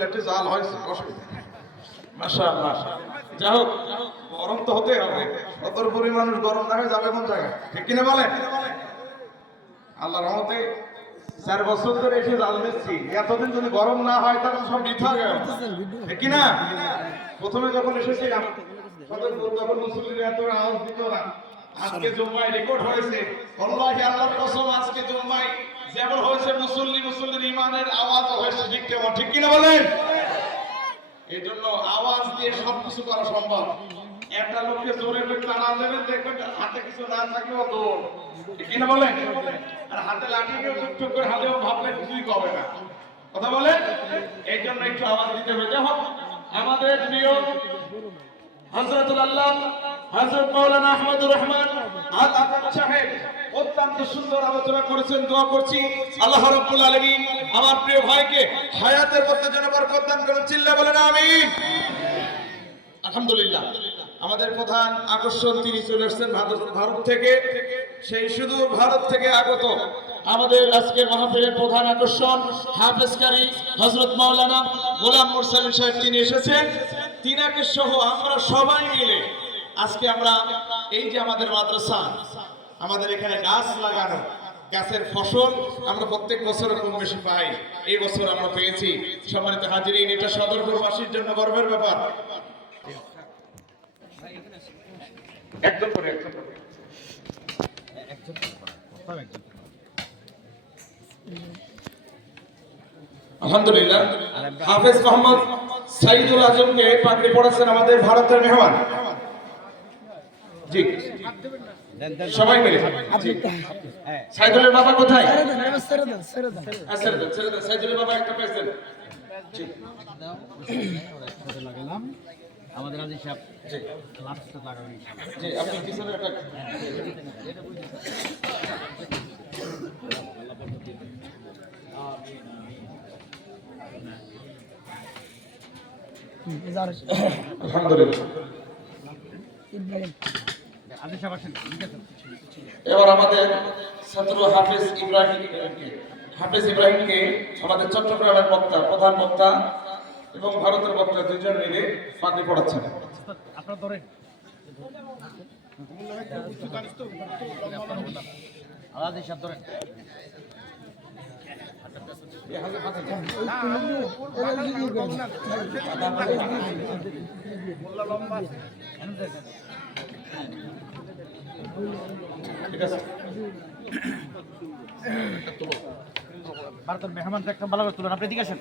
লেটে জাল হয়েছে অসুবিধা মাশাআল্লাহ। যাই হোক, গরম তো হতেই হবে, সদরপুরি মানুষ গরম না হয়ে যাবে কোন জায়গায়, ঠিক কিনা বলেন? আল্লাহর রহমতে 4 বছর ধরে এসে জাল দিচ্ছি, এতদিন যদি গরম না হয় তাহলে সব বৃথা গেল, ঠিক কিনা? প্রথমে যখন এসেছিলাম সদরপুর, তখন মুসল্লিরা এত আওয়াজ দিত না। আজকে জুম্মায় রেকর্ড হয়েছে, আল্লাহি আল্লাহর কসম, আজকে জুম্মায় যেমন হয়েছে মুসল্লির ইমানের আওয়াজ হয়েছে, ঠিক কিনা বলেন? এই জন্য আওয়াজ দিয়ে সবকিছু করা সম্ভব। একটা লোককে জোরে টানা দেবেন, দেখবেন হাতে কিছু না থাকলেও দৌড়, ঠিক কিনা বলেন? আর হাতে লাঠি নিয়ে টুকটুক করে হাতেও ভাবলে কিছুই হবে না, কথা বলেন? এই জন্য একটু আওয়াজ দিতে হবে। যাই হোক, আমাদের প্রিয় হযরতুল আল্লাহ হযরত মাওলানা আহমদুর রহমান আল আজাদ সাহেব অত্যন্ত সুন্দর আলোচনা করেছেন। দোয়া করছি আল্লাহ রাব্বুল আলামিন আমার প্রিয় ভাইকে হায়াতের মধ্যে যেন বরকত দান করেন, চিল্লা বলেন আমিন। আলহামদুলিল্লাহ, আমাদের প্রধান আকর্ষণ তিনি চলে আসছেন ভারত থেকে, সেই সুদূর ভারত থেকে আগত আমাদের আজকের মাহফিলের প্রধান আকর্ষণ হাফেজ কারি হযরত মাওলানা গোলাম মুরসালিন সাহেব, তিনি এসেছেন। তিনাকে সহ আমরা সবাই মিলে আজকে আমরা এই যে আমাদের মাদ্রাসা, আমাদের এখানে গাছ লাগানো, গাছের ফসল আমরা প্রত্যেক বছর কম বেশি পাই, এই বছর আমরা পেয়েছি। সম্মানিত হাজিরিন, এটা সদরপুরবাসীর জন্য গর্বের ব্যাপার। একদম করে আলহামদুলিল্লাহ, হাফেজ মোহাম্মদ সাইদুল আজমকে পাগড়ি পড়াচ্ছেন আমাদের ভারতের মেহমান। জি, সবাই মিলে। সাইদুলের বাবা কোথায়? সাইদুলের বাবা একটা পেয়েছেন। আমাদের আজি সাহেব লাস্টটা লাগাবেন। জি, আপনি পিছনে একটা আলহামদুলিল্লাহ। আজি সাহেব আসেন, ঠিক আছে। এবার আমাদের ছাত্র হাফেজ ইব্রাহিমকে আমাদের চট্টগ্রামের বক্তা, প্রধান বক্তা এবং ভারতের বক্তা দুজন মিলে পাগড়ি পড়াচ্ছেন। আপনারা ধরেন আলাদা সাহেব ধরেন। ঠিক আছে, ভারতের মেহমান একটা ভালো করে তুলেন, আপনি এদিকে আসেন।